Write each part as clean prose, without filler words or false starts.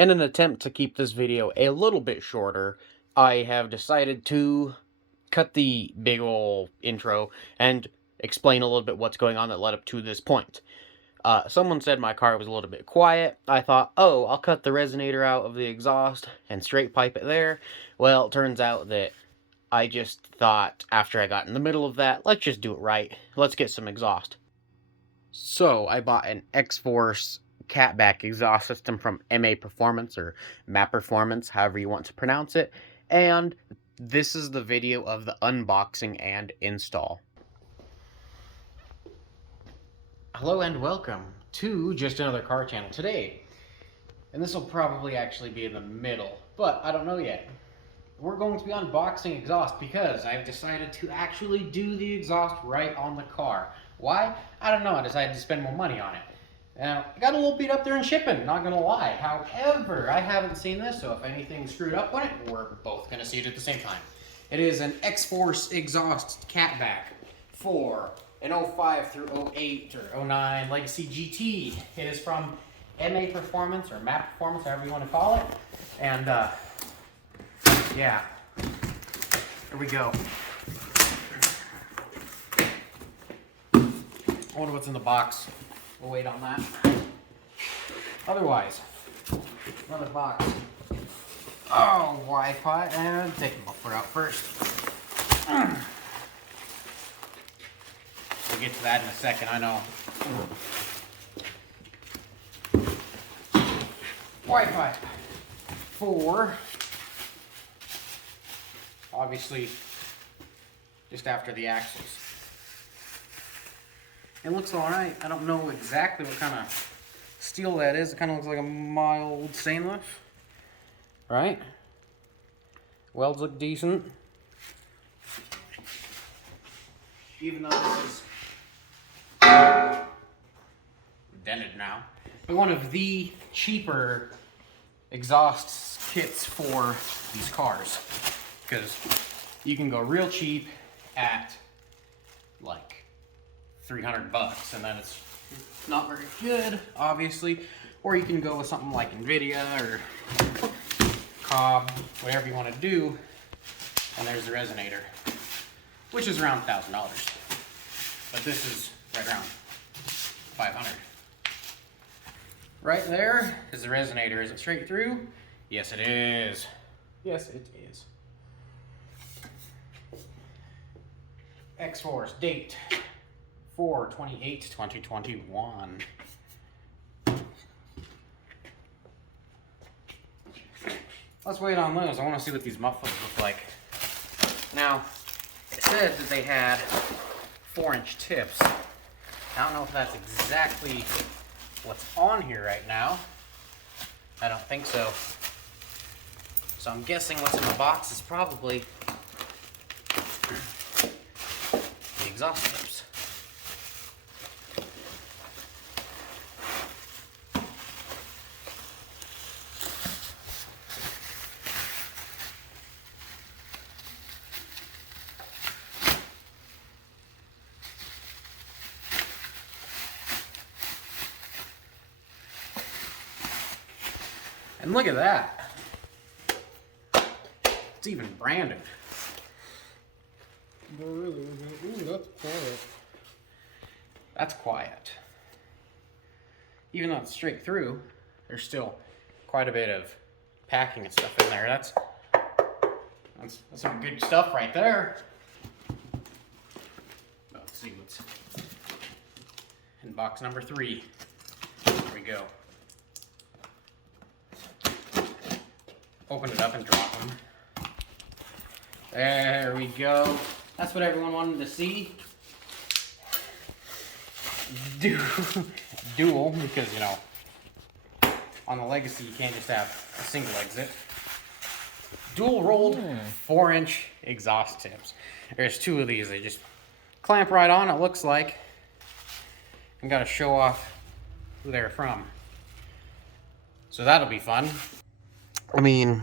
In an attempt to keep this video a little bit shorter, I have decided to cut the big ol' intro and explain a little bit what's going on that led up to this point. Someone said my car was a little bit quiet. I thought, oh, I'll cut the resonator out of the exhaust and straight pipe it there. Well, it turns out that I just thought, after I got in the middle of that, let's just do it right. Let's get some exhaust. So, I bought an XFORCE CATBAck exhaust system from MA Performance, or MAP Performance, however you want to pronounce it. And this is the video of the unboxing and install. Hello and welcome to Just Another Car Channel today. And this will probably actually be in the middle, but I don't know yet. We're going to be unboxing exhaust because I've decided to actually do the exhaust right on the car. Why? I don't know. I decided to spend more money on it. Now, I got a little beat up there in shipping, not gonna lie. However, I haven't seen this, so if anything screwed up on it, we're both gonna see it at the same time. It is an XFORCE exhaust catback for an 05 through 08 or 09 Legacy GT. It is from MA Performance, or MAP Performance, however you want to call it. And, yeah. Here we go. I wonder what's in the box. We'll wait on that. Otherwise, another box. Oh, Wi-Fi. And take the muffler out first. We'll get to that in a second, I know. Wi-Fi 4. Obviously, just after the axles. It looks alright. I don't know exactly what kind of steel that is. It kind of looks like a mild stainless. Right? Welds look decent. Even though this is dented now. But one of the cheaper exhaust kits for these cars. Because you can go real cheap at like $300, and then it's not very good, obviously. Or you can go with something like NVIDIA or Cobb, whatever you want to do. And there's the resonator, which is around $1,000. But this is right around $500. Right there is the resonator. Is it straight through? Yes, it is. Yes, it is. XFORCE date 4/28/2021. Let's wait on those. I want to see what these mufflers look like. Now, it said that they had 4-inch tips. I don't know if that's exactly what's on here right now. I don't think so. So I'm guessing what's in the box is probably the exhaust tips. And look at that. It's even branded. Really? Ooh, that's quiet. That's quiet. Even though it's straight through, there's still quite a bit of packing and stuff in there. That's some good stuff right there. Let's see what's in box number 3. There we go. Open it up and drop them. There we go. That's what everyone wanted to see. Dual, because, you know, on the Legacy you can't just have a single exit. Dual rolled 4-inch exhaust tips. There's 2 of these. They just clamp right on, it looks like. And gotta show off who they're from. So that'll be fun. I mean,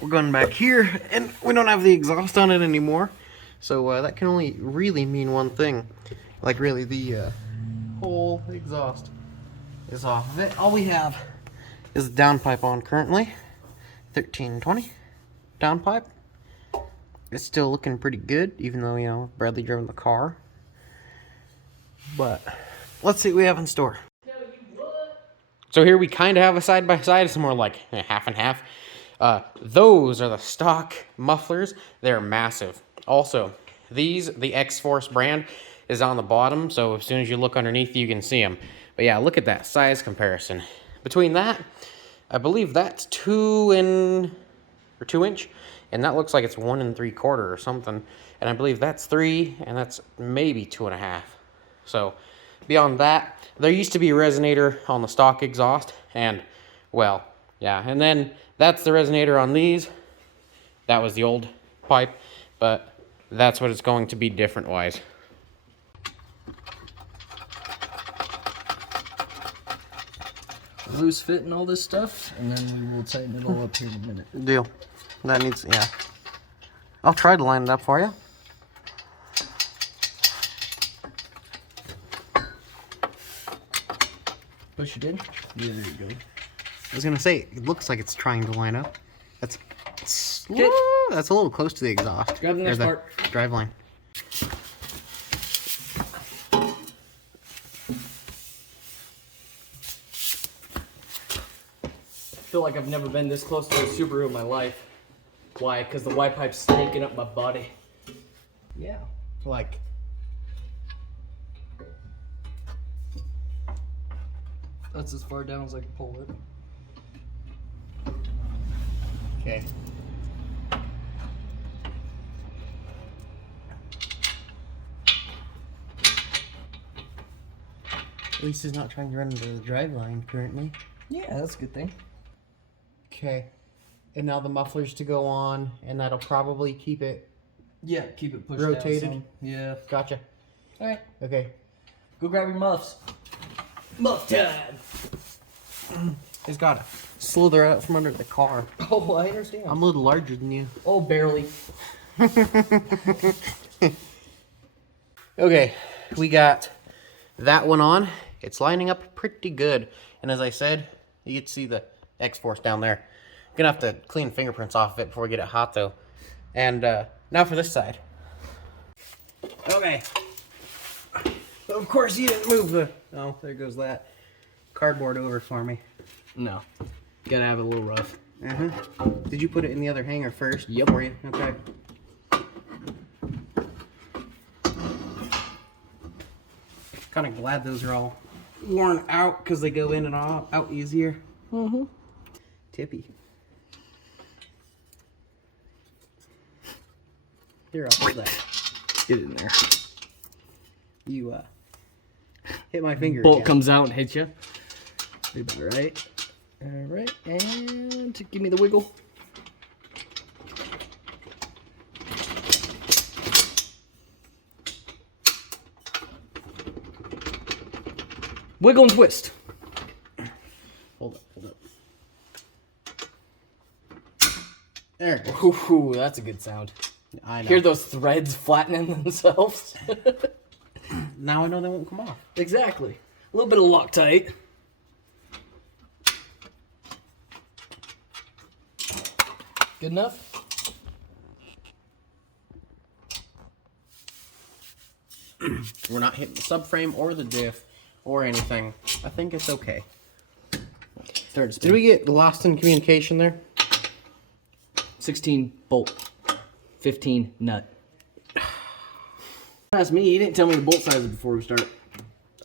we're going back here, and we don't have the exhaust on it anymore. So that can only really mean one thing. Like, really, the whole exhaust is off of it. All we have is the downpipe on currently. 1320 downpipe. It's still looking pretty good, even though, you know, Bradley driven the car. But let's see what we have in store. So here we kind of have a side-by-side. It's more like half and half. Those are the stock mufflers. They're massive. Also, these, the XFORCE brand, is on the bottom, so as soon as you look underneath, you can see them. But yeah, look at that size comparison. Between that, I believe that's 2 inch, and that looks like it's 1 3/4 or something. And I believe that's 3, and that's maybe 2.5. So beyond that, there used to be a resonator on the stock exhaust, and well, yeah. And then that's the resonator on these. That was the old pipe, but that's what it's going to be different wise. Loose fit and all this stuff, and then we will tighten it all up here in a minute. Deal. That needs, yeah. I'll try to line it up for you. Push it in. Yeah, there you go. I was gonna say, it looks like it's trying to line up. That's a little close to the exhaust. Grab the next part. Drive line. I feel like I've never been this close to a Subaru in my life. Why? Because the white pipe's snaking up my body. Yeah. Like. That's as far down as I can pull it. Okay. At least he's not trying to run into the drive line currently. Yeah, that's a good thing. Okay. And now the mufflers to go on, and that'll probably keep it. Yeah, keep it pushed Rotated. down some. Yeah. Gotcha. All right. Okay. Go grab your muffs. Muff time. He's got to slither out from under the car. Oh, I understand. I'm a little larger than you. Oh, barely. Okay, we got that one on. It's lining up pretty good. And as I said, you get to see the XFORCE down there. Gonna have to clean fingerprints off of it before we get it hot though. And now for this side. Okay. Of course you didn't move the, oh, there goes that cardboard over for me. No. Gotta have it a little rough. Did you put it in the other hanger first? Yep. For you? Okay. Kind of glad those are all worn out because they go in and out easier. Tippy. Here, I'll hold that. Get in there. You hit my finger. Bolt again. comes out and hits you. Right. All right, and give me the wiggle. Wiggle and twist. Hold up. There it goes. Ooh, that's a good sound. I know. Hear those threads flattening themselves? Now I know they won't come off. Exactly. A little bit of Loctite. Good enough? We're not hitting the subframe or the diff or anything. I think it's okay. Did we get lost in communication there? 16 bolt, 15 nut. Ask me, you didn't tell me the bolt sizes before we started.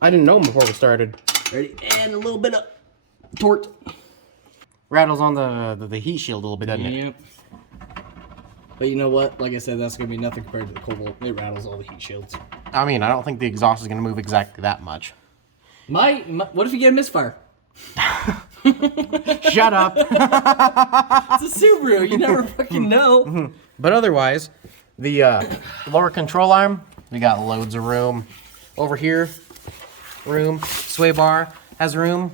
I didn't know them before we started. Ready? And a little bit of torque. Rattles on the heat shield a little bit, doesn't it? Yep. But you know what? Like I said, that's going to be nothing compared to the Cobalt. It rattles all the heat shields. I mean, I don't think the exhaust is going to move exactly that much. What if you get a misfire? Shut up. It's a Subaru. You never fucking know. But otherwise, the lower control arm, we got loads of room. Over here, room. Sway bar has room.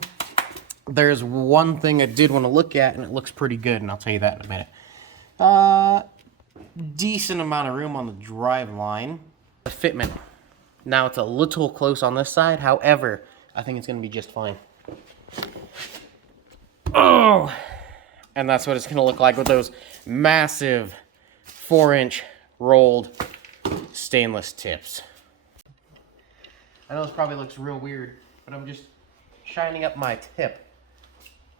There's one thing I did want to look at, and it looks pretty good, and I'll tell you that in a minute. Decent amount of room on the drive line. The fitment. Now it's a little close on this side. However, I think it's going to be just fine. Oh! And that's what it's going to look like with those massive 4-inch rolled stainless tips. I know this probably looks real weird, but I'm just shining up my tip.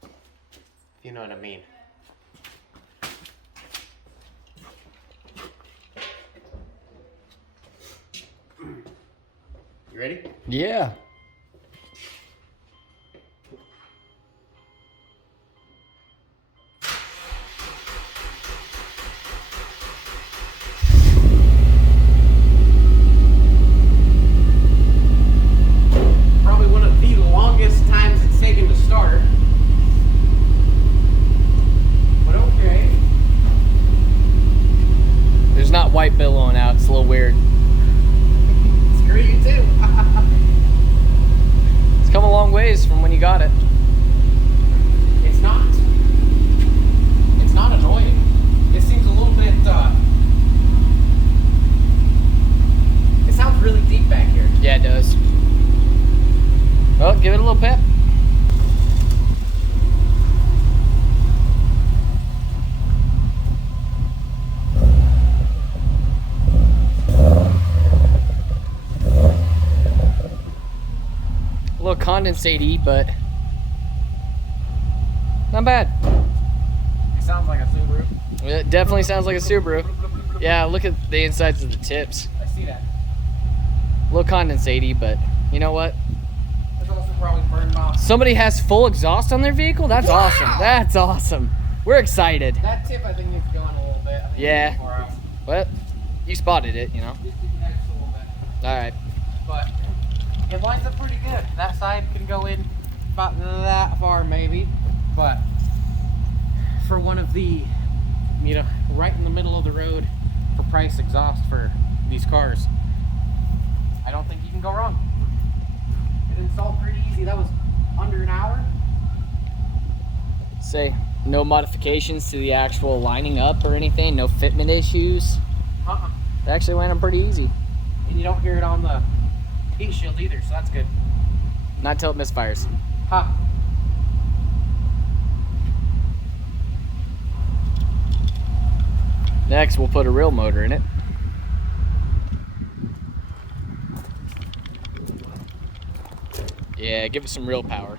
If you know what I mean. You ready? Yeah. Probably one of the longest times it's taken to start. But okay. There's not white billowing out. It's a little weird. Screw you too. It's come a long ways from when you got it. It's not. It's not annoying. It seems a little bit, it sounds really deep back here. Yeah, it does. Well, give it a little pep. A little condensate-y, but not bad. It sounds like a Subaru. It definitely sounds like a Subaru. Yeah, look at the insides of the tips. I see that. A little condensate-y, but you know what? There's also probably burned off. Somebody has full exhaust on their vehicle? That's Wow! awesome. That's awesome. We're excited. That tip I think needs to go on a little bit. I think Yeah. it's 4 out. Well, you spotted it, you know. Just a little bit. All right. But it lines up pretty good. That side can go in about that far maybe, but for one of the, you know, right in the middle of the road for price exhaust for these cars, I don't think you can go wrong. It installed pretty easy. That was under an hour. Say, no modifications to the actual lining up or anything, no fitment issues. It actually went on pretty easy. And you don't hear it on the heat shield either, so that's good. Not till it misfires. Ha. Next, we'll put a real motor in it. Yeah, give it some real power.